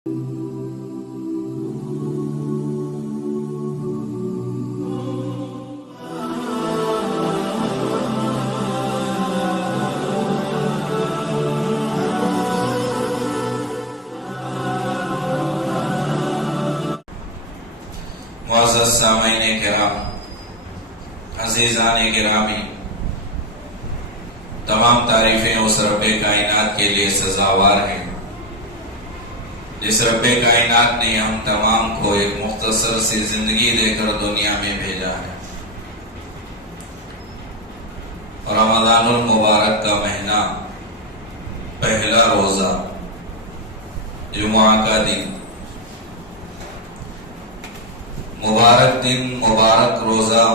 معزز سامعین کرام، عزیزان گرامی، تمام تعریفیں اس رب کائنات کے لیے سزاوار ہیں جس رب کائنات نے ہم تمام کو ایک مختصر سی زندگی دے کر دنیا میں بھیجا ہے۔ رمضان المبارک کا مہینہ، پہلا روزہ، جمعہ کا دن، مبارک دن، مبارک روزہ،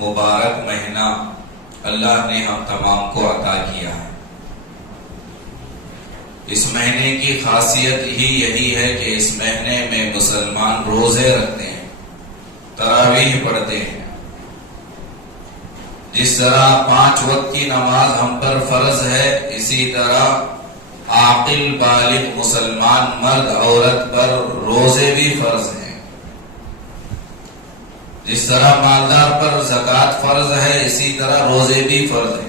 مبارک مہینہ اللہ نے ہم تمام کو عطا کیا ہے۔ اس مہینے کی خاصیت ہی یہی ہے کہ اس مہینے میں مسلمان روزے رکھتے ہیں، تراویح پڑھتے ہیں۔ جس طرح 5 وقت کی نماز ہم پر فرض ہے، اسی طرح عاقل بالغ مسلمان مرد عورت پر روزے بھی فرض ہیں۔ جس طرح مالدار پر زکوٰۃ فرض ہے، اسی طرح روزے بھی فرض ہیں۔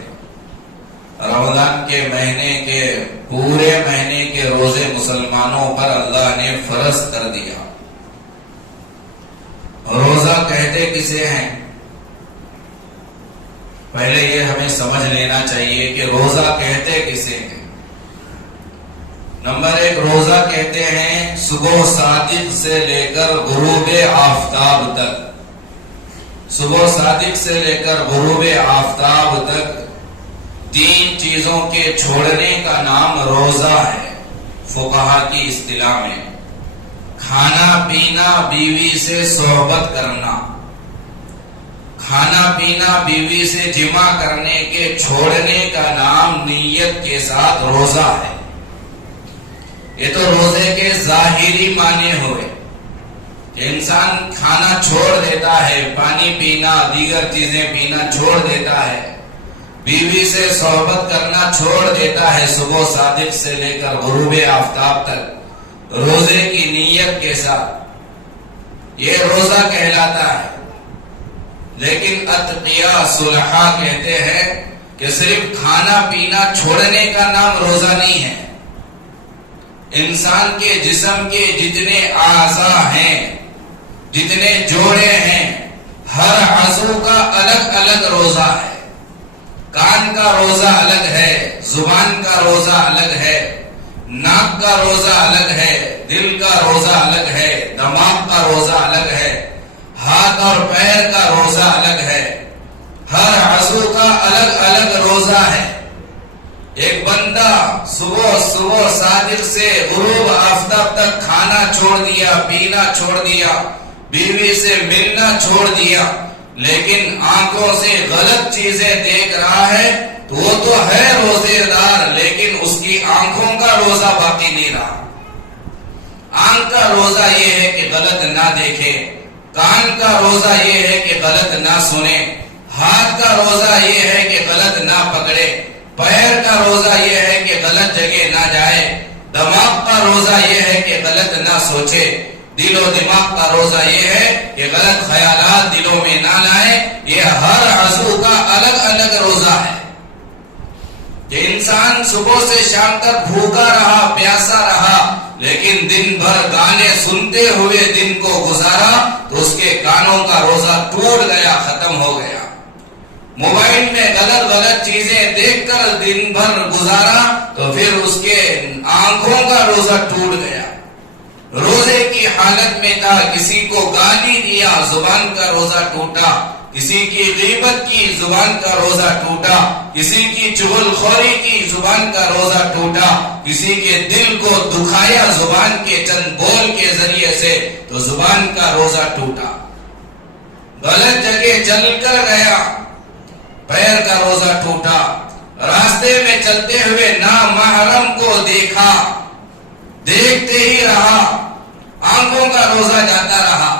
رمضان کے مہینے کے پورے مہینے کے روزے مسلمانوں پر اللہ نے فرض کر دیا۔ روزہ کہتے کسے ہیں؟ پہلے یہ ہمیں سمجھ لینا چاہیے کہ روزہ کہتے کسے ہیں۔ نمبر 1، روزہ کہتے ہیں صبح صادق سے لے کر غروب آفتاب تک۔ صبح صادق سے لے کر غروب آفتاب تک 3 چیزوں کے چھوڑنے کا نام روزہ ہے۔ فقہا کی اصطلاح میں کھانا پینا، بیوی سے صحبت کرنا، کھانا پینا، بیوی سے جمع کرنے کے چھوڑنے کا نام نیت کے ساتھ روزہ ہے۔ یہ تو روزے کے ظاہری معنی ہوئے کہ انسان کھانا چھوڑ دیتا ہے، پانی پینا، دیگر چیزیں پینا چھوڑ دیتا ہے، بیوی سے صحبت کرنا چھوڑ دیتا ہے، صبح صادق سے لے کر غروب آفتاب تک روزے کی نیت کے ساتھ، یہ روزہ کہلاتا ہے۔ لیکن اتقیاء صلحاء کہتے ہیں کہ صرف کھانا پینا چھوڑنے کا نام روزہ نہیں ہے۔ انسان کے جسم کے جتنے اعضاء ہیں، جتنے جوڑے ہیں، ہر عضو کا الگ الگ روزہ ہے۔ کان کا روزہ الگ ہے، زبان کا روزہ الگ ہے، ناک کا روزہ الگ ہے، دل کا روزہ الگ ہے، دماغ کا روزہ الگ ہے، ہاتھ اور پیر کا روزہ الگ ہے، ہر عضو کا الگ الگ روزہ ہے۔ ایک بندہ صبح صادق سے غروب آفتاب تک کھانا چھوڑ دیا، پینا چھوڑ دیا، بیوی سے ملنا چھوڑ دیا، لیکن آنکھوں سے غلط چیزیں دیکھ رہا ہے تو وہ تو ہے روزے دار، لیکن اس کی آنکھوں کا روزہ باقی نہیں رہا۔ آنکھ کا روزہ یہ ہے کہ غلط نہ دیکھے، کان کا روزہ یہ ہے کہ غلط نہ سنے، ہاتھ کا روزہ یہ ہے کہ غلط نہ پکڑے، پیر کا روزہ یہ ہے کہ غلط جگہ نہ جائے، دماغ کا روزہ یہ ہے کہ غلط نہ سوچے، دل و دماغ کا روزہ یہ ہے کہ غلط خیالات دلوں میں نہ لائے۔ یہ ہر عضو کا الگ الگ روزہ ہے۔ کہ انسان صبح سے شام تک بھوکا رہا، پیاسا رہا، لیکن دن بھر گانے سنتے ہوئے دن کو گزارا تو اس کے کانوں کا روزہ ٹوٹ گیا، ختم ہو گیا۔ موبائل میں غلط چیزیں دیکھ کر دن بھر گزارا تو پھر اس کے آنکھوں کا روزہ ٹوٹ گیا۔ روزے کی حالت میں تھا، کسی کو گالی دیا، زبان کا روزہ ٹوٹا، کسی کی غیبت کی، زبان کا روزہ ٹوٹا، کسی کی چغل خوری کی، زبان کا روزہ ٹوٹا، کسی کے دل کو دکھایا زبان کے چند بول کے ذریعے سے تو زبان کا روزہ ٹوٹا۔ غلط جگہ چل کر گیا، پیر کا روزہ ٹوٹا۔ راستے میں چلتے ہوئے نامحرم کو دیکھا، دیکھتے ہی رہا، آنکھوں کا روزہ جاتا رہا۔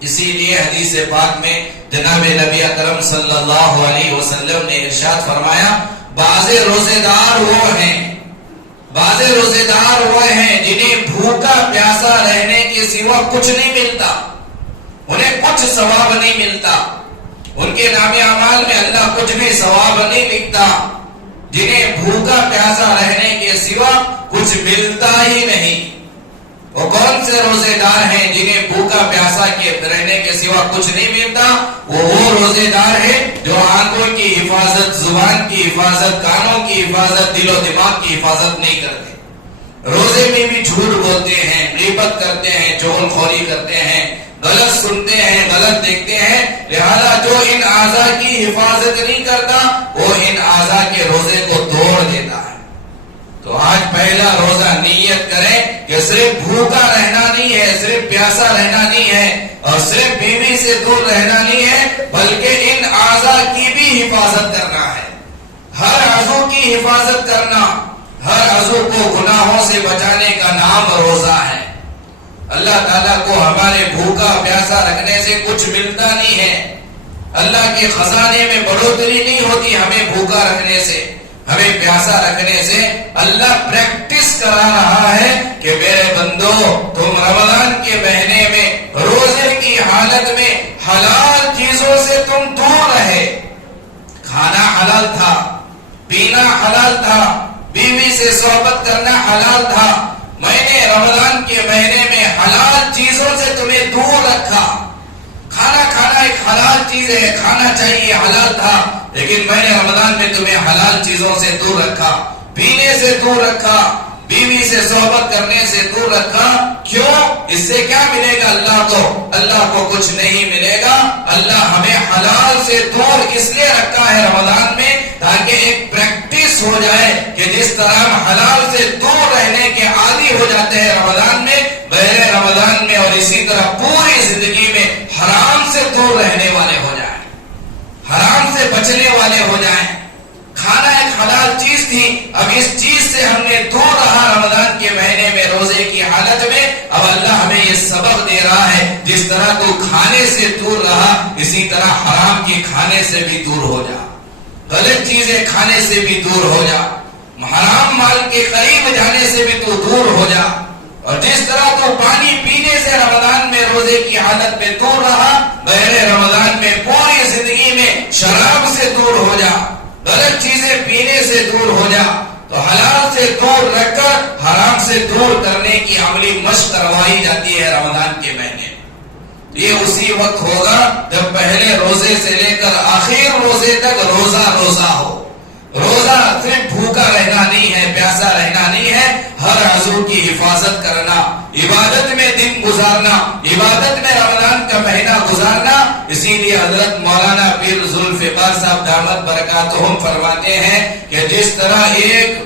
اسی لیے حدیث پاک میں جناب نبی اکرم صلی اللہ علیہ وسلم نے ارشاد فرمایا، بعض روزے دار وہ ہیں بعض روزے دار وہ ہیں جنہیں بھوکا پیاسا رہنے کے سوا کچھ نہیں ملتا، انہیں کچھ ثواب نہیں ملتا، ان کے نام اعمال میں اللہ کچھ بھی ثواب نہیں لکھتا، جنہیں بھوکا پیاسا رہنے کے سوا کچھ ملتا ہی نہیں۔ وہ کون سے روزے دار ہیں جنہیں بھوکا پیاسا کے رہنے کے سوا کچھ نہیں ملتا؟ وہ روزے دار ہیں جو آنکھوں کی حفاظت، زبان کی حفاظت، کانوں کی حفاظت، دل و دماغ کی حفاظت نہیں کرتے، روزے میں بھی جھوٹ بولتے ہیں، غیبت کرتے ہیں، چغل خوری کرتے ہیں، غلط سنتے ہیں، غلط دیکھتے ہیں، لہذا جو ان اعضاء کی حفاظت نہیں کرتا وہ ان اعضاء کے روزے کو توڑ دیتا ہے۔ تو آج پہلا روزہ نیت کریں کہ صرف بھوکا رہنا نہیں ہے، صرف پیاسا رہنا نہیں ہے، اور صرف بیوی سے دور رہنا نہیں ہے، بلکہ ان اعضاء کی بھی حفاظت کرنا ہے، ہر عضو کی حفاظت کرنا، ہر عضو کو گناہوں سے بچانے کا نام روزہ ہے۔ اللہ تعالیٰ کو ہمارے بھوکا پیاسا رکھنے سے کچھ ملتا نہیں ہے، اللہ کے خزانے میں بڑھوتری نہیں ہوتی ہمیں بھوکا رکھنے سے، ہمیں پیاسا رکھنے سے۔ اللہ پریکٹس کرا رہا ہے کہ میرے بندو تم رمضان کے مہینے میں روزے کی حالت میں حلال چیزوں سے تم دور رہے، کھانا حلال تھا، پینا حلال تھا، بیوی سے صحبت کرنا حلال تھا، میں نے رمضان کے مہینے میں حلال چیزوں سے تمہیں دور رکھا۔ کھانا کھانا ایک حلال چیز ہے، کھانا چاہیے، حلال تھا، لیکن میں نے رمضان میں تمہیں حلال چیزوں سے دور رکھا، پینے سے دور رکھا، بیوی سے صحبت کرنے سے دور رکھا۔ کیوں؟ اس سے کیا ملے گا اللہ کو؟ اللہ کو کچھ نہیں ملے گا۔ اللہ ہمیں حلال سے دور اس لیے رکھا ہے رمضان میں تاکہ ایک پریکٹس ہو جائے کہ جس طرح ہم حلال سے دور رہنے کے عادی ہو جاتے ہیں رمضان میں، غیر رمضان میں اور اسی طرح پوری زندگی میں حرام سے دور رہنے والے ہو جائیں، حرام سے بچنے والے ہو جائیں۔ کھانا ایک حلال چیز تھی، اب اس چیز سے ہم نے دور رہا رمضان کے مہینے میں روزے کی حالت میں۔ اب اللہ ہمیں یہ سبق دے رہا ہے جس طرح تو کھانے سے دور رہا اسی طرح حرام کے کھانے سے بھی دور ہو جا، غلط چیزیں کھانے سے بھی دور ہو جا، حرام مال کے قریب جانے سے بھی تو دور ہو جا، اور جس طرح تو پانی پینے سے رمضان میں روزے کی حالت میں دور رہا، غیر رمضان میں پوری زندگی میں شراب سے دور ہو جا، غلط چیزیں پینے سے دور ہو جا۔ تو حلال سے دور رکھ کر حرام سے دور کرنے کی عملی مشق کروائی جاتی ہے رمضان کے مہینے۔ یہ اسی وقت ہوگا جب پہلے روزے سے لے کر آخر روزے تک روزہ روزہ ہو۔ روزہ صرف بھوکا رہنا نہیں ہے، پیاسا رہنا نہیں ہے، ہر عضو کی حفاظت کرنا، عبادت میں دن گزارنا، عبادت میں رمضان کا مہینہ گزارنا۔ اسی لیے حضرت مولانا پیر ذوالفقار صاحب دامت برکاتہم فرماتے ہیں کہ جس طرح ایک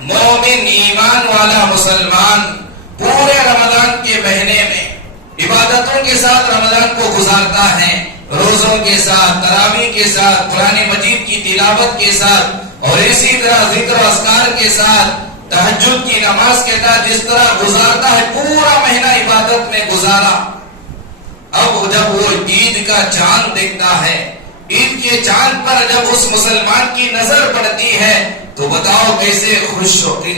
مومن ایمان والا مسلمان پورے رمضان کے مہینے میں عبادتوں کے ساتھ رمضان کو گزارتا ہے، روزوں کے ساتھ، تراویح کے ساتھ، قرآن مجید کی تلاوت کے ساتھ، اور اسی طرح ذکر و اذکار کے ساتھ، تہجد کی نماز کے ساتھ جس طرح گزارتا ہے، پورا مہینہ عبادت میں گزارا۔ اب جب وہ عید کا چاند دیکھتا ہے، عید کے چاند پر جب اس مسلمان کی نظر پڑتی ہے تو بتاؤ کیسے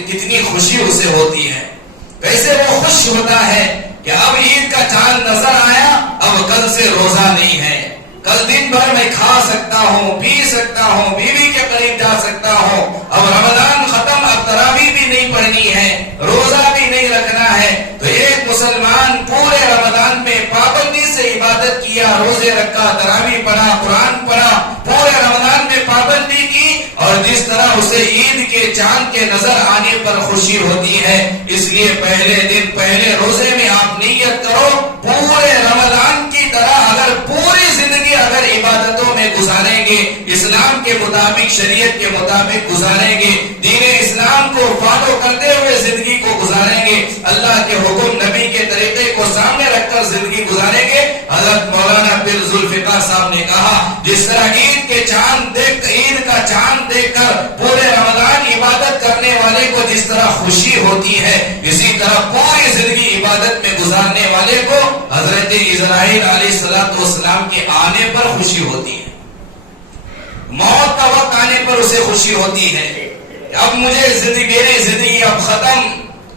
کتنی خوشی اسے ہوتی ہے، کیسے وہ خوش ہوتا ہے کہ اب عید کا چاند نظر آیا، اب کل سے روزہ نہیں ہے، کل دن بھر میں کھا سکتا ہوں، پی سکتا ہوں، بیوی کے قریب جا سکتا ہوں، اب رمضان ختم، اب تراویح بھی نہیں پڑھنی ہے، روزہ بھی نہیں رکھنا ہے۔ تو ایک مسلمان پورے رمضان میں پابندی سے عبادت کیا، روزے رکھا، تراویح پڑھا، قرآن پڑھا، پورے رمضان میں پابندی کی، اور جس طرح اسے عید کے چاند کے نظر آنے پر خوشی ہوتی ہے، اس لیے پہلے دن پہلے روزے میں آپ نیت کرو پورے رمضان کی طرح اگر پوری زندگی اگر عبادتوں میں گزاریں گے، اسلام کے مطابق، شریعت کے مطابق گزاریں گے، دین اسلام کو فالو کرتے ہوئے زندگی کو گزاریں گے، اللہ کے حکم نبی کے طریقے کو سامنے رکھ کر زندگی گزاریں گے۔ حضرت مولانا پیر ذوالفقار صاحب نے کہا جس طرح عید کا چاند دیکھ کر پورے رمضان عبادت کرنے والے کو جس طرح خوشی ہوتی ہے، اسی طرح پوری زندگی عبادت میں گزارنے والے کو حضرت اسرائیل علیہ السلام کے آنے پر خوشی ہوتی ہے، موت کا وقت آنے پر اسے خوشی ہوتی ہے کہ اب مجھے میری زندگی اب ختم،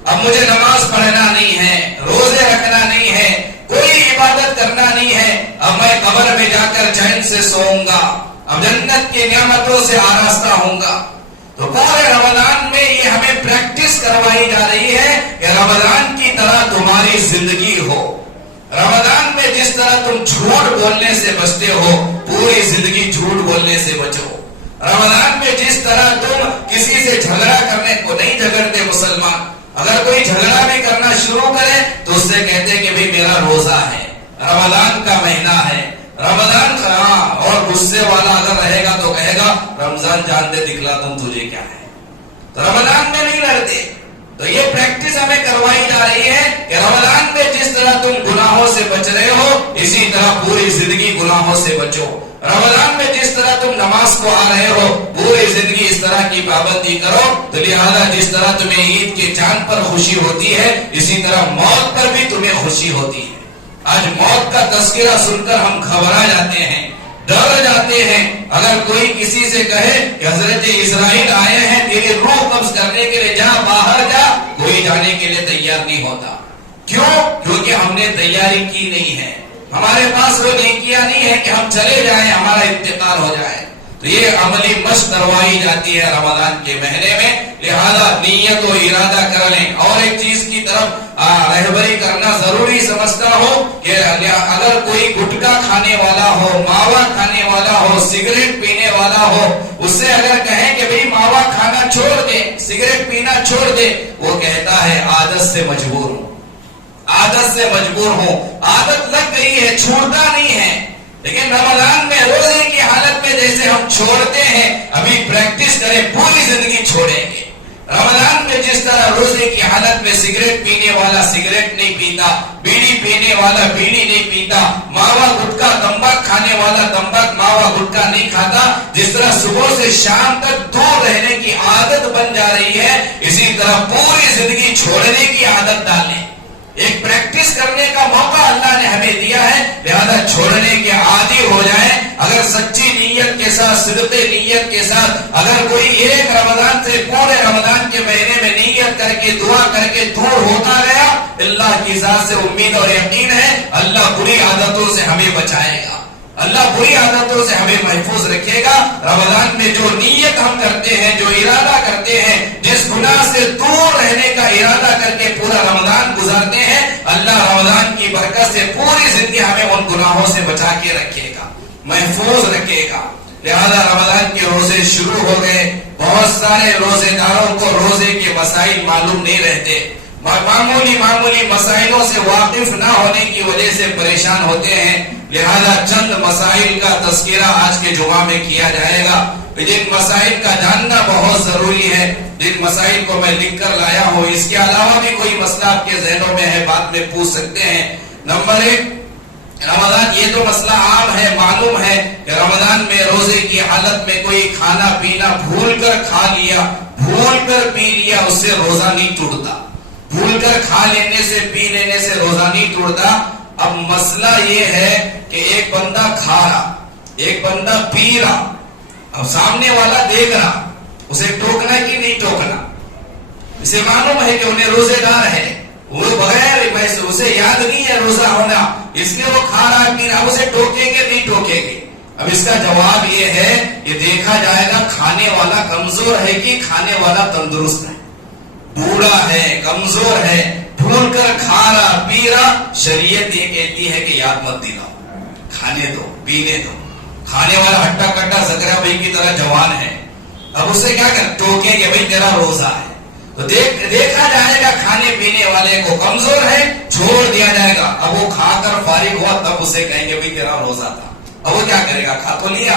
اب مجھے نماز پڑھنا نہیں ہے، روزے رکھنا نہیں ہے، کوئی عبادت کرنا نہیں ہے، اب میں قبر میں جا کر چین سے سوؤں گا، اب جنت کی نعمتوں سے آراستہ ہوں گا۔ تو پورے رمضان میں یہ ہمیں پریکٹس کروائی جا رہی ہے کہ رمضان کی طرح تمہاری زندگی ہو۔ رمضان میں جس طرح تم جھوٹ بولنے سے بچتے ہو، پوری زندگی جھوٹ بولنے سے بچو۔ رمضان میں جس طرح تم کسی سے جھگڑا کرنے کو نہیں جھگڑتے مسلمان، اگر کوئی جھگڑا بھی کرنا شروع کرے تو اس سے کہتے کہ بھئی میرا روزہ ہے، رمضان کا مہینہ ہے، رمضان کا، اور غصے والا اگر رہے گا تو کہے گا رمضان جان دے دکھلا تم تجھے کیا ہے۔ تو رمضان میں نہیں لڑتے۔ تو یہ پریکٹس ہمیں کروائی جا رہی ہے کہ رمضان میں جس طرح تم گناہوں سے بچ رہے ہو، اسی طرح پوری زندگی گناہوں سے بچو۔ رمضان میں جس طرح تم نماز کو آ رہے ہو، پوری زندگی اس طرح کی پابندی کرو۔ تو لہذا جس طرح تمہیں عید کے چاند پر خوشی ہوتی ہے، اسی طرح موت پر بھی تمہیں خوشی ہوتی ہے۔ آج موت کا تذکرہ سن کر ہم گھبرا جاتے ہیں، ڈر جاتے ہیں۔ اگر کوئی کسی سے کہے کہ حضرت اسرائیل آئے ہیں تیری روح قبض کرنے کے لیے، جا باہر جا، کوئی جانے کے لیے تیار نہیں ہوتا۔ کیوں؟ کیونکہ ہم نے تیاری کی نہیں ہے، ہمارے پاس وہ نیکیاں نہیں ہے کہ ہم چلے جائیں، ہمارا انتقال ہو جائے۔ تو یہ عملی مشق کروائی جاتی ہے رمضان کے مہینے میں، لہذا نیت و ارادہ کر لیں۔ اور ایک چیز کی طرف رہبری کرنا ضروری سمجھتا ہوں کہ اگر کوئی گٹکا کھانے والا ہو، ماوا کھانے والا ہو، سگریٹ پینے والا ہو، اس سے اگر کہیں کہ بھئی ماوا کھانا چھوڑ دے، سگریٹ پینا چھوڑ دے، وہ کہتا ہے عادت سے مجبور ہوں، عادت سے مجبور ہوں، عادت لگ گئی ہے، چھوڑتا نہیں ہے۔ لیکن رمضان میں روزے کی حالت میں جیسے ہم چھوڑتے ہیں، ابھی پریکٹس کریں، پوری زندگی چھوڑیں گے۔ رمضان میں جس طرح روزے کی حالت میں سگریٹ پینے والا سگریٹ نہیں پیتا، بیڑی پینے والا بیڑی نہیں پیتا، ماوا گٹکا تمباک کھانے والا تمباک ماوا گٹکا نہیں کھاتا، جس طرح صبح سے شام تک دور رہنے کی عادت بن جا رہی ہے، اسی طرح پوری زندگی چھوڑنے کی عادت ڈالیں۔ ایک پریکٹس کرنے کا موقع اللہ نے ہمیں دیا ہے، لہذا چھوڑنے کے عادی ہو جائیں۔ اگر سچی نیت کے ساتھ، صدق نیت کے ساتھ، اگر کوئی ایک رمضان سے پورے رمضان کے مہینے میں نیت کر کے دعا کر کے دور ہوتا گیا، اللہ کی ذات سے امید اور یقین ہے اللہ بری عادتوں سے ہمیں بچائے گا، اللہ بری عادتوں سے ہمیں محفوظ رکھے گا۔ رمضان میں جو نیت ہم کرتے ہیں، جو ارادہ کرتے ہیں، جس گناہ سے دور رہنے کا ارادہ کر کے پورا رمضان گزارتے ہیں، اللہ رمضان کی برکت سے پوری زندگی ہمیں ان گناہوں سے بچا کے رکھے گا، محفوظ رکھے گا۔ لہذا رمضان کے روزے شروع ہو گئے، بہت سارے روزے داروں کو روزے کے مسائل معلوم نہیں رہتے، معمولی مسائلوں سے واقف نہ ہونے کی وجہ سے پریشان ہوتے ہیں۔ لہذا چند مسائل کا تذکرہ آج کے جمعہ میں کیا جائے گا، جن مسائل کا جاننا بہت ضروری ہے، جن مسائل کو میں لکھ کر لایا ہوں۔ اس کے علاوہ بھی کوئی مسئلہ آپ کے ذہنوں میں ہے، بعد میں پوچھ سکتے ہیں۔ نمبر 1، رمضان، یہ تو مسئلہ عام ہے، معلوم ہے کہ رمضان میں روزے کی حالت میں کوئی کھانا پینا بھول کر کھا لیا، بھول کر پی لیا، اس سے روزہ نہیں ٹوٹتا۔ بھول کر کھا لینے سے، پی لینے سے روزہ نہیں ٹوٹتا۔ اب مسئلہ یہ ہے کہ ایک بندہ کھا رہا، ایک بندہ پی رہا، اب سامنے والا دیکھ رہا، اسے ٹوکنا کہ نہیں ٹوکنا؟ اسے معلوم ہے کہ انہیں روزے دار ہے، وہ بغیر اسے یاد نہیں ہے روزہ ہونا، اس لیے وہ کھا رہا پی رہا، اسے ٹوکیں گے نہیں ٹوکیں گے؟ اب اس کا جواب یہ ہے کہ دیکھا جائے گا کھانے والا کمزور ہے کہ کھانے والا تندرست ہے، بوڑھا ہے، کمزور ہے، بھول کر کھا رہا پی رہا، شریعت یہ کہتی ہے کہ یاد مت دلاؤ، کھانے دو، پینے دو۔ کھانے والا ہٹا کٹا زکریا بھائی کی طرح جوان ہے، اب اسے کیا کر ٹوکیں کہ بھائی تیرا روزہ ہے، تو دیکھا جائے گا کھانے پینے والے کو کمزور ہے، چھوڑ دیا جائے گا۔ اب وہ کھا کر فارغ ہوا تب اسے کہیں گے بھائی تیرا روزہ تھا، اب وہ کیا کرے گا؟ کھا تو لیا۔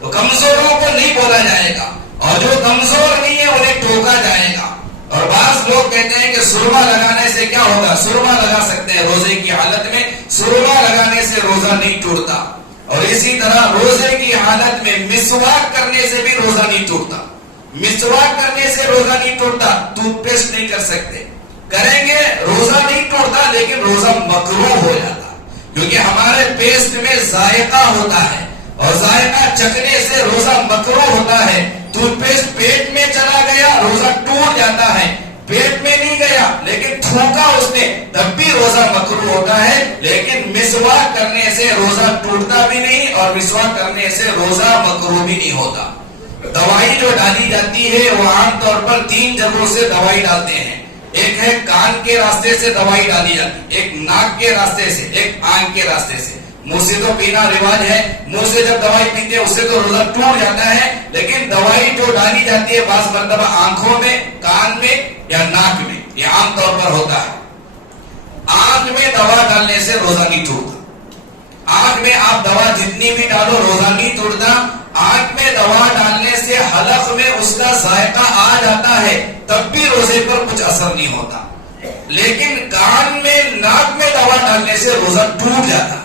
تو کمزوروں کو نہیں بولا جائے گا، اور جو کمزور نہیں ہے انہیں ٹوکا جائے گا۔ اور بعض لوگ کہتے ہیں کہ سرما لگانے سے کیا ہوگا؟ سرما لگا سکتے ہیں روزے کی حالت میں، سرما لگانے سے روزہ نہیں ٹوٹتا۔ اور اسی طرح روزے کی حالت میں مسواک کرنے سے بھی روزہ نہیں ٹوٹتا، مسواک کرنے سے روزہ نہیں ٹوٹتا۔ ٹوتھ پیسٹ نہیں کر سکتے، کریں گے روزہ نہیں ٹوٹتا، لیکن روزہ مکروہ ہو جاتا، کیونکہ ہمارے پیسٹ میں ذائقہ ہوتا ہے، اور ذائقہ چکھنے سے روزہ مکروہ ہوتا ہے. ٹوتھ پیسٹ پیٹ میں چلا گیا روزہ ٹوٹ جاتا ہے. پیٹ میں نہیں گیا لیکن تھوکا اس نے تب بھی روزہ مکروہ ہوتا ہے. لیکن مسواک کرنے سے روزہ ٹوٹتا بھی نہیں اور مسواک کرنے سے روزہ مکروہ بھی نہیں ہوتا. دوائی جو ڈالی جاتی ہے وہ عام طور پر 3 جگہوں سے دوائی ڈالتے ہیں. ایک ہے کان کے راستے سے دوائی ڈالی جاتی ہے, ایک ناک کے راستے سے, ایک آنکھ کے راستے سے. منہ سے تو پینا رواج ہے, منہ سے جب دوائی پیتے ہیں اس سے تو روزہ ٹوٹ جاتا ہے. لیکن دوائی جو ڈالی جاتی ہے بعض مرتبہ آنکھوں میں, کان میں یا ناک میں, یہ عام طور پر ہوتا ہے. آنکھ میں دوا ڈالنے سے روزہ نہیں ٹوٹتا. آنکھ میں آپ دوا جتنی بھی ڈالو روزہ نہیں ٹوٹتا. آنکھ میں دوا ڈالنے سے حلق میں اس کا ذائقہ آ جاتا ہے تب بھی روزے پر کچھ اثر نہیں ہوتا. لیکن کان میں, ناک میں دوا ڈالنے سے روزہ ٹوٹ جاتا.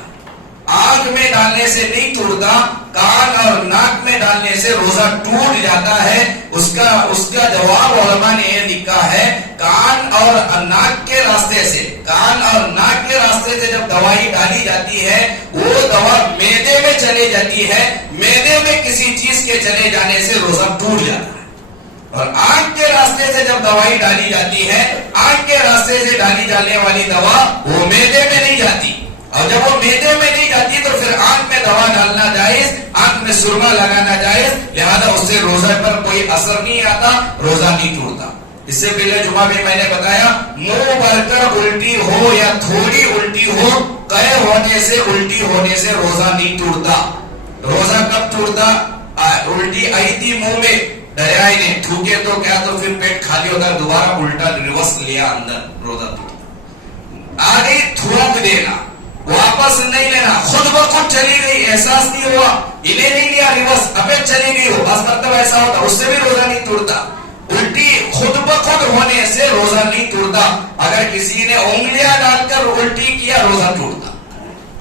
آنکھ میں ڈالنے سے نہیں ٹوٹتا, کان اور ناک میں ڈالنے سے روزہ ٹوٹ جاتا ہے. اس کا جواب علماء نے یہ لکھا ہے, کان اور ناک کے راستے سے, کان اور ناک کے راستے سے جب دوائی ڈالی جاتی ہے وہ دوا معدے میں چلے جاتی ہے. معدے میں کسی چیز کے چلے جانے سے روزہ ٹوٹ جاتا ہے. اور آنکھ کے راستے سے جب دوائی ڈالی جاتی ہے, آنکھ کے راستے سے ڈالی جانے والی دوا وہ معدے میں نہیں جاتی. اور جب وہ معدے میں نہیں جاتی تو پھر آنکھ میں دوا ڈالنا جائز, آنکھ میں سرما لگانا جائز. لہذا اس سے روزہ پر کوئی اثر نہیں آتا, روزہ نہیں ٹوٹتا. اس سے پہلے جمعہ میں نے بتایا, منہ بھر کر الٹی ہو یا تھوڑی الٹی ہو, قے ہونے سے, الٹی ہونے سے روزہ نہیں ٹوٹتا. روزہ کب ٹوٹتا؟ الٹی آئی تھی منہ میں, دریائے نے تھوکے تو کیا, تو پھر پیٹ خالی ہوتا, دوبارہ الٹا ریورس لیا اندر, روزہ ٹوٹتا. آگے تھوک دینا, واپس نہیں لینا, خود بخود چلی گئی, احساس نہیں ہوا, انہیں نہیں لیا ریورس, ابے چلی گئی ہو, بس مرتبہ ایسا ہوتا, اس سے بھی روزہ نہیں ٹوٹتا. الٹی خود بخود ہونے سے روزہ نہیں ٹوٹتا. اگر کسی نے انگلیاں ڈال کر الٹی کیا روزہ ٹوٹتا.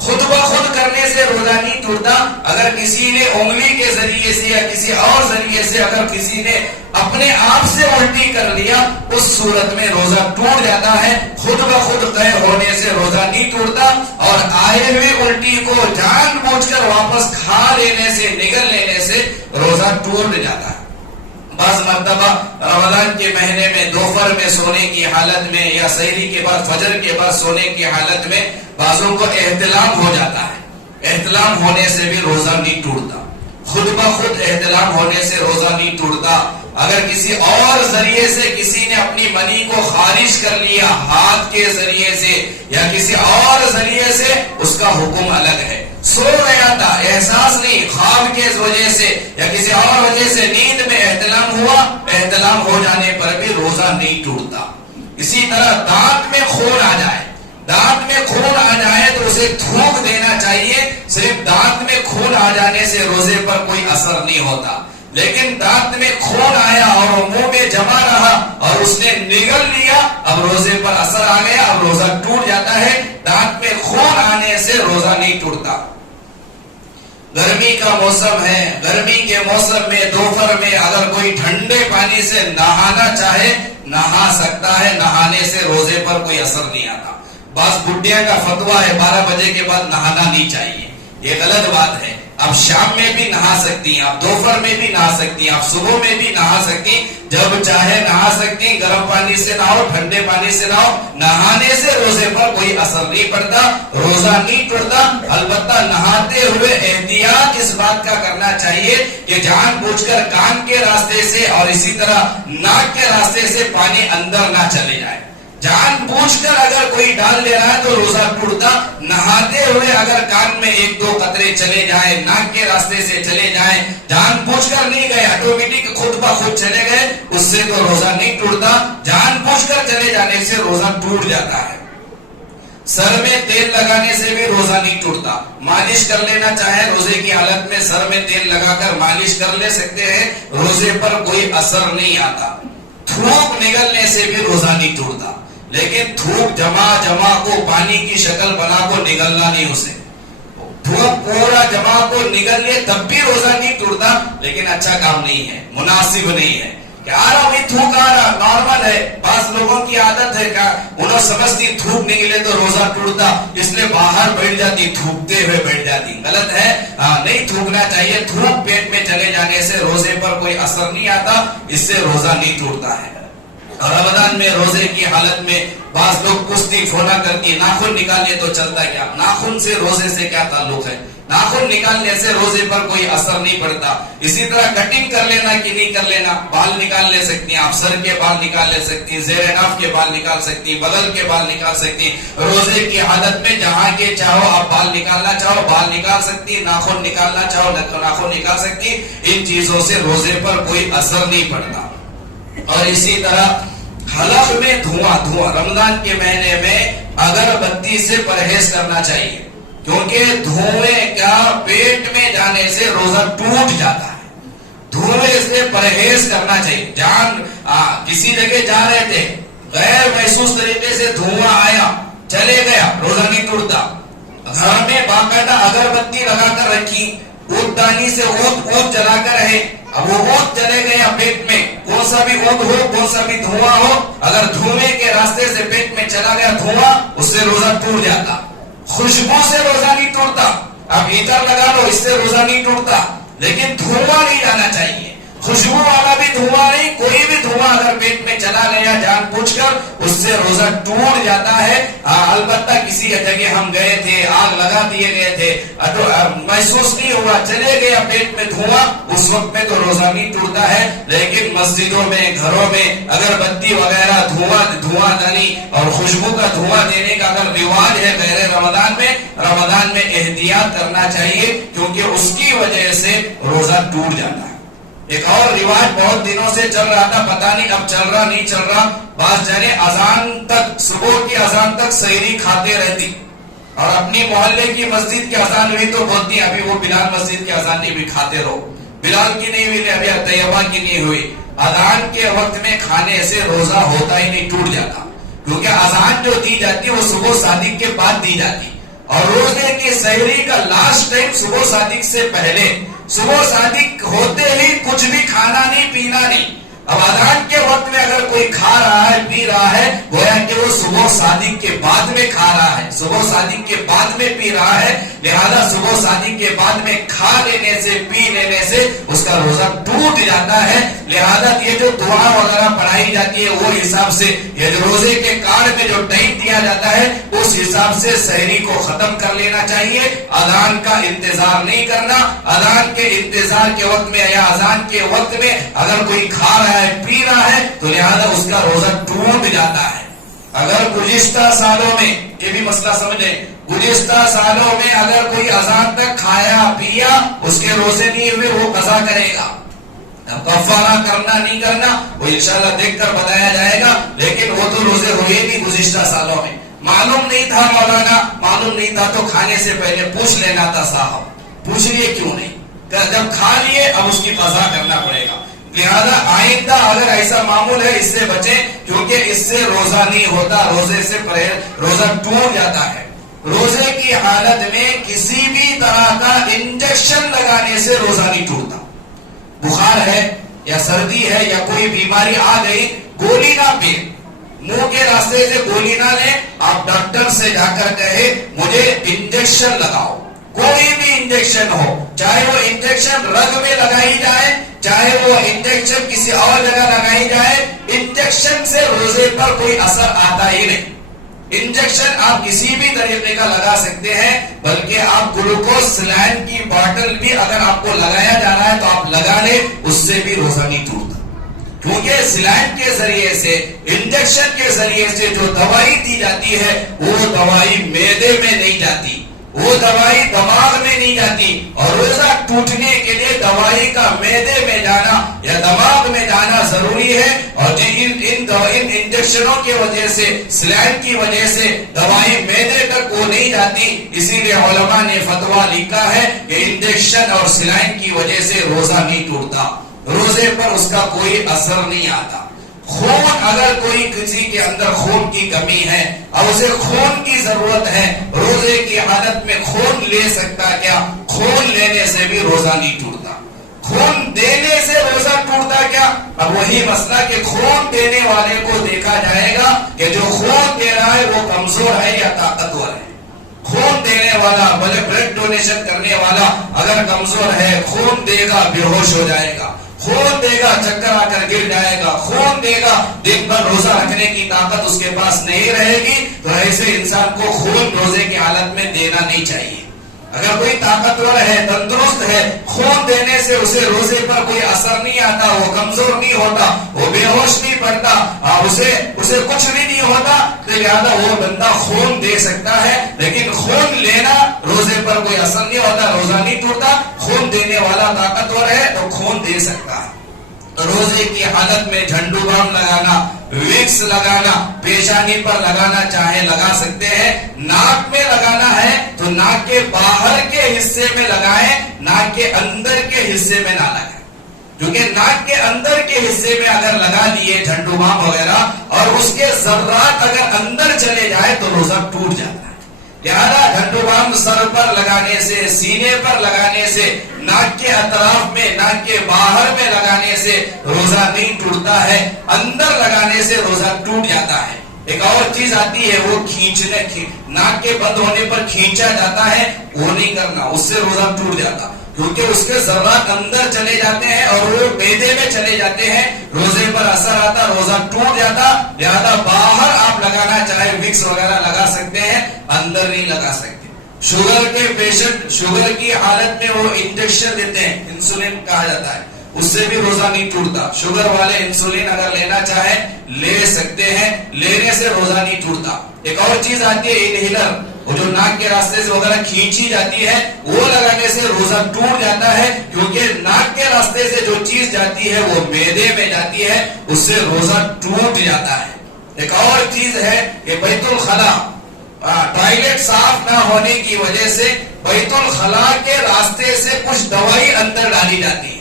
خود بخود کرنے سے روزہ نہیں ٹوٹتا. اگر کسی نے انگلی کے ذریعے سے یا کسی اور ذریعے سے اگر کسی نے اپنے آپ سے الٹی کر لیا اس صورت میں روزہ ٹوٹ جاتا ہے. خود بخود قے ہونے سے روزہ نہیں ٹوٹتا. اور آئے ہوئے الٹی کو جان بوجھ کر واپس کھا لینے سے, نگل لینے سے روزہ ٹوٹ جاتا ہے. بعض مرتبہ رمضان کے مہینے میں دوپہر میں سونے کی حالت میں یا سحری کے بعد, فجر کے بعد سونے کی حالت میں بعضوں کو احتلام ہو جاتا ہے. احتلام ہونے سے بھی روزہ نہیں ٹوٹتا. خود بخود احتلام ہونے سے روزہ نہیں ٹوٹتا. اگر کسی اور ذریعے سے کسی نے اپنی منی کو خارج کر لیا, ہاتھ کے ذریعے سے یا کسی اور ذریعے سے, اس کا حکم الگ ہے. سو گیا تھا, احساس نہیں, خواب کے وجہ سے یا کسی اور وجہ سے نیند میں احتلام ہوا, احتلام ہو جانے پر بھی روزہ نہیں ٹوٹتا. اسی طرح دانت میں خون آ جائے, دانت میں خون آ جائے تو اسے تھوک دینا چاہیے. صرف دانت میں خون آ جانے سے روزے پر کوئی اثر نہیں ہوتا. لیکن دانت میں خون آیا اور منہ میں جمع رہا اور اس نے نگل لیا, اب روزے پر اثر آ گیا, اب روزہ ٹوٹ جاتا ہے. دانت میں خون آنے سے روزہ نہیں ٹوٹتا. گرمی کا موسم ہے, گرمی کے موسم میں دوپہر میں اگر کوئی ٹھنڈے پانی سے نہانا چاہے نہا سکتا ہے, نہانے سے روزے پر کوئی اثر نہیں آتا. بعض بڈھیاں کا فتویٰ ہے 12 بجے کے بعد نہانا نہیں چاہیے, یہ غلط بات ہے. آپ شام میں بھی نہا سکتی ہیں, آپ دوپہر میں بھی نہا سکتی ہیں, آپ صبح میں بھی نہا سکتی ہیں, جب چاہے نہا سکتی ہیں. گرم پانی سے نہاؤ, ٹھنڈے پانی سے نہاؤ, نہانے سے روزے پر کوئی اثر نہیں پڑتا, روزہ نہیں ٹوٹتا. البتہ نہاتے ہوئے احتیاط اس بات کا کرنا چاہیے کہ جان بوجھ کر کان کے راستے سے اور اسی طرح ناک کے راستے سے پانی اندر نہ چلے جائے. جان بوجھ کر اگر کوئی ڈال دے رہا ہے تو روزہ ٹوٹتا. نہاتے ہوئے اگر کان میں 1-2 قطرے چلے جائیں, ناک کے راستے سے چلے جائیں, جان بوجھ کر نہیں گئے, آٹومیٹک خود بخود چلے گئے, اس سے تو روزہ نہیں ٹوٹتا. جان بوجھ کر چلے جانے سے روزہ ٹوٹ جاتا ہے. سر میں تیل لگانے سے بھی روزہ نہیں ٹوٹتا. مالش کر لینا چاہے روزے کی حالت میں سر میں تیل لگا کر مالش کر لے سکتے ہیں, روزے پر کوئی اثر نہیں آتا. تھوک نگلنے سے بھی روزہ نہیں ٹوٹتا. لیکن تھوک جمع کو پانی کی شکل بنا کو نگلنا نہیں, اسے تھوک پورا جمع کو نگل لے تب بھی روزہ نہیں ٹوٹتا. لیکن اچھا کام نہیں ہے, مناسب نہیں ہے. آ رہا بھی تھوک آ رہا نارمل ہے. بعض لوگوں کی عادت ہے کہ انہوں سمجھتی تھوک نکلے تو روزہ روزہ ٹوٹتا، اس لیے باہر بیٹھ جاتی، تھوکتے ہوئے بیٹھ جاتی. غلط ہے، نہیں تھوکنا چاہیے. تھوک پیٹ میں چلے جانے سے روزے پر کوئی اثر نہیں آتا، اس سے روزہ نہیں ٹوٹتا ہے. اور رمضان میں روزے کی حالت میں بعض لوگ کشتی فونا کر کے ناخن نکالے تو چلتا کیا؟ ناخن سے روزے سے کیا تعلق ہے؟ ناخن نکالنے سے روزے پر کوئی اثر نہیں پڑتا. اسی طرح کٹنگ کر لینا کہ نہیں کر لینا، بال نکال لے سکتی ہیں آپ، سر کے بال نکال لے سکتی ہیں، زیر ناف کے بال نکال سکتی ہیں، بغل کے بال نکال سکتی ہیں. روزے کی حالت میں جہاں کے چاہو آپ بال نکالنا چاہو بال نکال سکتی ہیں، ناخن نکالنا چاہو ناخن نکال سکتی ہیں. ان چیزوں سے روزے پر کوئی اثر نہیں پڑتا. اور اسی طرح حلق میں دھواں رمضان کے مہینے میں اگربتی سے پرہیز کرنا چاہیے، کیونکہ دھوئیں کا پیٹ میں جانے سے روزہ ٹوٹ جاتا ہے. دھوئیں سے پرہیز کرنا چاہیے. کسی جگہ جا رہے تھے، غیر محسوس طریقے سے دھواں آیا، چلے گیا، روزہ نہیں ٹوٹتا. گھر میں باقاعدہ اگربتی لگا کر رکھی، اونٹ دانی سے اونٹ جلا کر رہے. اب وہ اونٹ چلے گیا پیٹ میں، کون سا بھی اونٹ ہو، کون سا بھی دھواں ہو، اگر دھوئیں کے راستے سے پیٹ میں چلا گیا دھواں، اس سے روزہ ٹوٹ جاتا. خوشبو سے روزہ نہیں ٹوٹتا. اب ہیٹر لگا لو، اس سے روزہ نہیں ٹوٹتا، لیکن دھواں نہیں جانا چاہیے. خوشبو والا بھی دھواں نہیں، کوئی بھی دھواں اگر پیٹ میں چلا گیا جان بوجھ کر، اس سے روزہ ٹوٹ جاتا ہے. البتہ کسی جگہ ہم گئے تھے، آگ لگا دیے گئے تھے، محسوس نہیں ہوا، چلے گیا پیٹ میں دھواں، اس وقت میں تو روزہ نہیں ٹوٹتا ہے. لیکن مسجدوں میں، گھروں میں اگربتی وغیرہ دھواں دانی اور خوشبو کا دھواں دینے کا اگر رواج ہے غیر رمضان میں احتیاط کرنا چاہیے، کیونکہ اس کی وجہ سے روزہ ٹوٹ جاتا ہے. ایک اور رواج بہت دنوں سے چل رہا تھا، پتہ نہیں اب چل رہا نہیں چل رہا. بعض جنے اذان تک، صبح کی اذان تک سحری کھاتے رہتی، اور اپنی محلے کی مسجد کی اذان ہوئی تو بولتی ابھی وہ بلال مسجد کی اذان نہیں بھی کھاتے رہو. بلال کی نہیں ہوئی، ابھی طیبہ کی نہیں ہوئی. اذان کے وقت میں کھانے سے روزہ ہوتا ہی نہیں، ٹوٹ جاتا. کیونکہ اذان جو دی جاتی ہے وہ صبح صادق کے بعد دی جاتی، اور روزے کی سحری کا لاسٹ ٹائم صبح صادق سے پہلے. صبح صادق ہوتے ہی کچھ بھی کھانا نہیں، پینا نہیں. اب اذان کے وقت میں اگر کوئی کھا رہا ہے، پی رہا ہے، گویا کہ وہ صبح صادق کے بعد میں کھا رہا ہے، صبح صادق کے بعد میں پی رہا ہے. لہذا صبح صادق کے بعد میں کھا لینے سے، پی لینے سے اس کا روزہ ٹوٹ جاتا ہے. لہذا یہ جو دعا وغیرہ پڑھائی جاتی ہے وہ حساب سے، یہ جو روزے کے کارڈ میں جو ٹائم دیا جاتا ہے اس حساب سے سحری کو ختم کر لینا چاہیے. اذان کا انتظار نہیں کرنا. اذان کے انتظار کے وقت میں یا اذان کے وقت میں اگر کوئی کھا رہا ہے، پی رہا ہے، تو لہذا اس کا روزہ ٹوٹ جاتا ہے. اگر گزشتہ سالوں میں، یہ بھی مسئلہ سمجھیں، گزشتہ سالوں میں اگر کوئی اذان تک کھایا پیا، اس کے روزے نہیں ہوئے، وہ قضا کرے گا. کفارہ کرنا نہیں کرنا وہ انشاءاللہ دیکھ کر بتایا جائے گا. لیکن وہ تو روزے ہوئے نہیں گزشتہ سالوں میں. معلوم نہیں تھا مولانا، معلوم نہیں تھا تو کھانے سے پہلے پوچھ لینا تھا. صاحب پوچھ لیے کیوں نہیں؟ جب کھا لیے اب اس کی قضا کرنا پڑے گا. لہذا آئندہ اگر ایسا معمول ہے اس سے بچیں، کیونکہ اس سے روزہ نہیں ہوتا، روزے سے روزہ ٹوٹ جاتا ہے. روزے کی حالت میں کسی بھی طرح کا انجیکشن لگانے سے روزہ نہیں ٹوٹتا. بخار ہے یا سردی ہے یا کوئی بیماری آ گئی، گولی نہ پی، منہ کے راستے سے گولی نہ لیں. آپ ڈاکٹر سے جا کر کہے مجھے انجیکشن لگاؤ، کوئی بھی انجیکشن ہو، چاہے وہ انجیکشن رگ میں لگائی جائے، چاہے وہ انجیکشن کسی اور جگہ لگائی جائے، انجیکشن سے روزے پر کوئی اثر آتا ہی نہیں. انجیکشن آپ کسی بھی طریقے کا لگا سکتے ہیں، بلکہ آپ گلوکوز سلائن کی باٹل بھی اگر آپ کو لگایا جا رہا ہے تو آپ لگا لیں، اس سے بھی روزہ نہیں ٹوٹتا. کیونکہ سلائن کے ذریعے سے، انجیکشن کے ذریعے سے جو دوائی دی جاتی ہے وہ دوائی معدے میں نہیں جاتی، وہ دوائی دماغ میں نہیں جاتی. اور روزہ ٹوٹنے کے لیے دوائی کا معدے میں جانا یا دماغ میں جانا ضروری ہے. اور ان انجیکشنوں کی وجہ سے، سلائن کی وجہ سے دوائی معدے تک وہ نہیں جاتی. اسی لیے علماء نے فتویٰ لکھا ہے کہ انجیکشن اور سلائن کی وجہ سے روزہ نہیں ٹوٹتا، روزے پر اس کا کوئی اثر نہیں آتا. خون، اگر کوئی کسی کے اندر خون کی کمی ہے اور اسے خون کی ضرورت ہے، روزے کی حالت میں خون لے سکتا کیا؟ خون لینے سے بھی روزہ نہیں ٹوٹتا. خون دینے سے روزہ ٹوٹتا کیا؟ اب وہی مسئلہ کہ خون دینے والے کو دیکھا جائے گا کہ جو خون دے رہا ہے وہ کمزور ہے یا طاقتور ہے. خون دینے والا بلے بلڈ ڈونیشن کرنے والا اگر کمزور ہے خون دے گا بے ہوش ہو جائے گا, خون دے گا چکر آ کر گر جائے گا, خون دے گا دن بھر روزہ رکھنے کی طاقت اس کے پاس نہیں رہے گی, تو ایسے انسان کو خون روزے کی حالت میں دینا نہیں چاہیے. اگر کوئی طاقتور ہے, تندرست ہے, خون دینے سے اسے روزے پر کوئی اثر نہیں آتا, وہ کمزور نہیں ہوتا, وہ بے ہوش نہیں پڑتا, اسے کچھ بھی نہیں ہوتا, تو لہٰذا وہ بندہ خون دے سکتا ہے. لیکن خون لینا روزے پر کوئی اثر نہیں ہوتا, روزہ نہیں ٹوٹتا. خون دینے والا طاقتور ہے تو خون دے سکتا ہے. روزے کی حالت میں جھنڈو بام لگانا, وکس لگانا, پیشانی پر لگانا چاہے لگا سکتے ہیں. ناک میں لگانا ہے تو ناک کے باہر کے حصے میں لگائیں, ناک کے اندر کے حصے میں نہ لگائیں, کیونکہ ناک کے اندر کے حصے میں اگر لگا لیے جھنڈو بام وغیرہ اور اس کے ذرات اگر اندر چلے جائے تو روزہ ٹوٹ جاتا ہے. لہذا جھنڈو بام سر پر لگانے سے, سینے پر لگانے سے, ناک کے اطراف میں, ناک کے باہر میں لگانے سے روزہ نہیں ٹوٹتا ہے. اندر لگانے سے روزہ ٹوٹ جاتا ہے. ایک اور چیز آتی ہے وہ کھینچنے, ناک کے بند ہونے پر کھینچا جاتا ہے, وہ نہیں کرنا, اس سے روزہ ٹوٹ جاتا, کیونکہ اس کے ذرات اندر چلے جاتے ہیں اور وہ معدے میں چلے جاتے ہیں, روزے پر اثر آتا, روزہ ٹوٹ جاتا. لہذا باہر آپ لگانا چاہے وکس وغیرہ لگا سکتے ہیں, اندر نہیں لگا سکتے. شوگر کے پیشنٹ شوگر کی حالت میں وہ انجیکشن لیتے ہیں, انسولین کہا جاتا ہے, اس سے بھی روزہ نہیں ٹوٹتا. شوگر والے انسولین اگر لینا چاہے لے سکتے ہیں, لینے سے روزہ نہیں ٹوٹتا. ایک اور چیز آتی ہے انہیلر, وہ جو ناک کے راستے سے وغیرہ کھینچی جاتی ہے, وہ لگانے سے روزہ ٹوٹ جاتا ہے, کیونکہ ناک کے راستے سے جو چیز جاتی ہے وہ معدے میں جاتی ہے, اس سے روزہ ٹوٹ جاتا ہے. ایک اور چیز ہے کہ بیت الخلا, ٹوائلٹ صاف نہ ہونے کی وجہ سے بیت الخلا کے راستے سے کچھ دوائی اندر ڈالی جاتی ہے.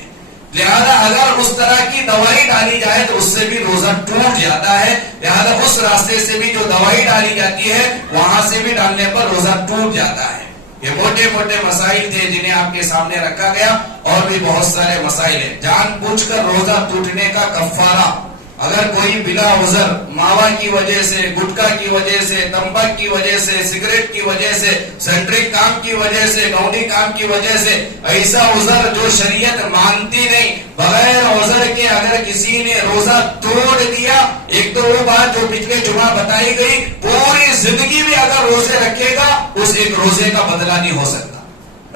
لہذا اگر اس طرح کی دوائی ڈالی جائے تو اس سے بھی روزہ ٹوٹ جاتا ہے. لہذا اس راستے سے بھی جو دوائی ڈالی جاتی ہے وہاں سے بھی ڈالنے پر روزہ ٹوٹ جاتا ہے. یہ موٹے موٹے مسائل تھے جنہیں آپ کے سامنے رکھا گیا, اور بھی بہت سارے مسائل ہیں. جان بوجھ کر روزہ ٹوٹنے کا کفارہ, اگر کوئی بلا عذر ماوا کی وجہ سے, گٹکا کی وجہ سے, تمباک کی وجہ سے, سگریٹ کی وجہ سے, سینٹرک کام کی وجہ سے, گاؤنی کام کی وجہ سے, ایسا عذر جو شریعت مانتی نہیں, بغیر عذر کے اگر کسی نے روزہ توڑ دیا, ایک تو وہ بات جو پچھلے جمعہ بتائی گئی, پوری زندگی میں اگر روزے رکھے گا اس ایک روزے کا بدلہ نہیں ہو سکتا.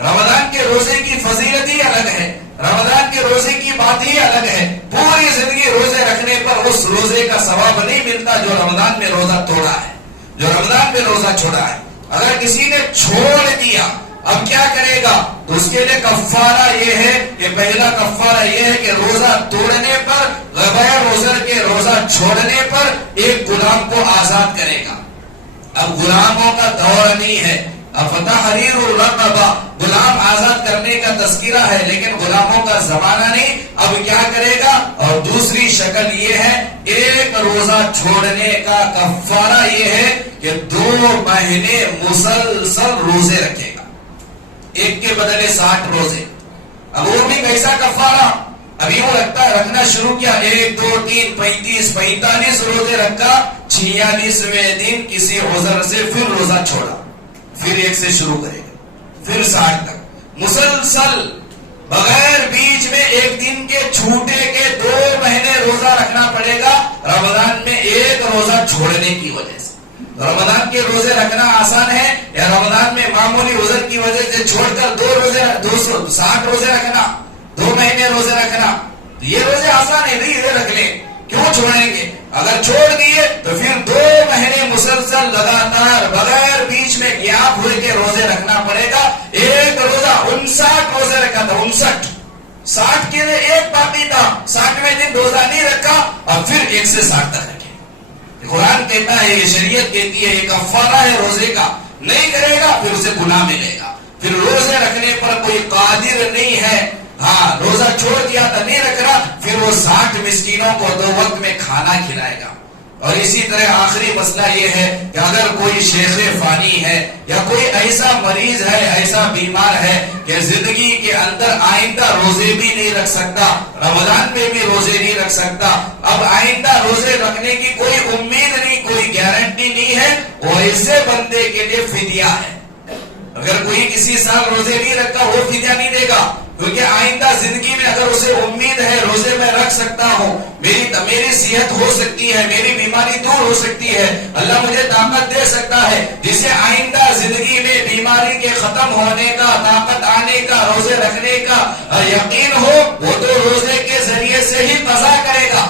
رمضان کے روزے کی فضیلت ہی الگ ہے, رمضان کے روزے کی بات ہی الگ ہے. پوری زندگی روزے رکھنے پر اس روزے کا ثواب نہیں ملتا جو رمضان میں روزہ توڑا ہے, جو رمضان میں روزہ چھوڑا ہے. اگر کسی نے چھوڑ دیا اب کیا کرے گا, تو اس کے لیے کفارہ یہ ہے کہ پہلا کفارہ یہ ہے کہ روزہ توڑنے پر, بغیر عذر کے روزہ چھوڑنے پر ایک غلام کو آزاد کرے گا. اب غلاموں کا دور نہیں ہے, تحریر الرقبہ, غلام آزاد کرنے کا تذکرہ ہے, لیکن غلاموں کا زمانہ نہیں. اب کیا کرے گا, اور دوسری شکل یہ ہے, ایک روزہ چھوڑنے کا کفارہ یہ ہے کہ 2 مہینے مسلسل روزے رکھے گا, ایک کے بدلے 60 روزے. اب وہ بھی کیسا کفارہ, ابھی وہ رکھنا شروع کیا, 1 2 3 35 45 روزے رکھا, 46ویں دن کسی عذر سے پھر روزہ چھوڑا, پھر 1 سے شروع کرے گا, پھر 60 تک مسلسل, بغیر بیچ میں ایک دن کے چھوٹے کے 2 مہینے روزہ رکھنا پڑے گا رمضان میں ایک روزہ چھوڑنے کی وجہ سے. رمضان کے روزے رکھنا آسان ہے, یا رمضان میں معمولی عذر کی وجہ سے چھوڑ کر 60 روزے رکھنا, 2 مہینے روزے رکھنا, یہ روزے آسان ہے, نہیں یہ رکھ لیں, کیوں چھوڑیں گے. اگر چھوڑ دیے تو پھر 2 مہینے مسلسل لگاتار بغیر بیچ میں گیپ ہوئے کے روزے رکھنا پڑے گا. ایک روزہ 59 روزے رکھا تھا, 59, 60 کے لیے ایک باقی تھا, 60ویں دن روزہ نہیں رکھا, اور پھر 1 سے 60 تک رکھے. قرآن کہتا ہے, یہ شریعت کہتی ہے, یہ کفارہ ہے روزے کا, نہیں کرے گا پھر اسے گناہ ملے گا. پھر روزے رکھنے پر کوئی قادر نہیں ہے, ہاں روزہ چھوڑ دیا تھا نہیں رکھ رہا, پھر وہ 60 مسکینوں کو 2 وقت میں کھانا کھلائے گا. اور اسی طرح آخری مسئلہ یہ ہے کہ اگر کوئی شیخ فانی ہے یا کوئی ایسا مریض ہے، ایسا بیمار ہے کہ زندگی کے اندر آئندہ روزے بھی نہیں رکھ سکتا، رمضان میں بھی روزے نہیں رکھ سکتا، اب آئندہ روزے رکھنے کی کوئی امید نہیں، کوئی گارنٹی نہیں ہے، وہ ایسے بندے کے لیے فدیہ ہے۔ اگر کوئی کسی سال روزے نہیں رکھتا وہ فدیہ نہیں دے گا، کیونکہ آئندہ زندگی میں اگر اسے امید ہے روزے میں رکھ سکتا ہوں، میری صحت ہو سکتی ہے، میری بیماری دور ہو سکتی ہے، اللہ مجھے طاقت دے سکتا ہے، جسے آئندہ زندگی میں بیماری کے ختم ہونے کا، طاقت آنے کا، روزے رکھنے کا یقین ہو، وہ تو روزے کے ذریعے سے ہی قضا کرے گا۔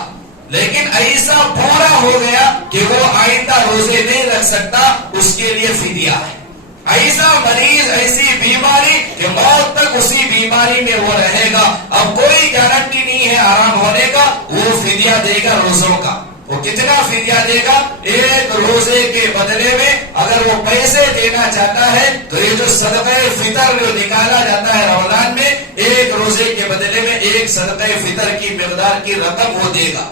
لیکن ایسا پورا ہو گیا کہ وہ آئندہ روزے نہیں رکھ سکتا، اس کے لیے فدیہ ہے۔ ایسا مریض، ایسی بیماری کہ موت تک اسی بیماری میں وہ رہے گا، اب کوئی گارنٹی نہیں ہے آرام ہونے کا، وہ فدیہ دے گا روزوں کا۔ وہ کتنا فدیہ دے گا؟ ایک روزے کے بدلے میں اگر وہ پیسے دینا چاہتا ہے تو یہ جو صدقہ فطر جو نکالا جاتا ہے رمضان میں، ایک روزے کے بدلے میں ایک صدقہ فطر کی مقدار کی رقم وہ دے گا،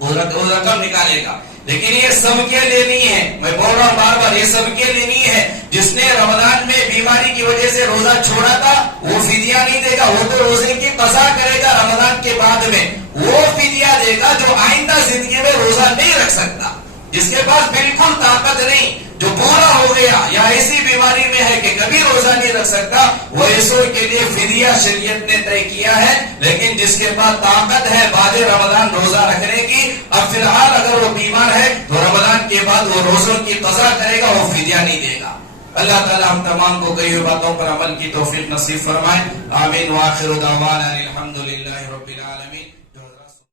وہ رقم نکالے گا۔ لیکن یہ سب کے لیے نہیں ہے، میں بول رہا ہوں بار بار، یہ سب کے لیے نہیں ہے۔ جس نے رمضان میں بیماری کی وجہ سے روزہ چھوڑا تھا وہ فدیہ نہیں دے گا، وہ تو روزے کی قضا کرے گا رمضان کے بعد میں، وہ فدیہ دے گا جو آئندہ زندگی میں روزہ نہیں رکھ سکتا، جس کے پاس بالکل طاقت نہیں، جو پورا ہو گیا یا ایسی بیماری میں ہے کہ کبھی روزہ نہیں رکھ سکتا، وہ ایسوں کے لیے فدیہ شریعت نے طے کیا ہے۔ لیکن جس کے پاس طاقت ہے بعد رمضان روزہ رکھنے کی، اب فی الحال اگر وہ بیمار ہے تو رمضان کے بعد وہ روزوں کی قضا کرے گا، وہ فدیہ نہیں دے گا۔ اللہ تعالی ہم تمام کو کئی باتوں پر عمل کی توفیق نصیب فرمائے، آمین۔ وآخر دعوانا الحمدللہ رب العالمین۔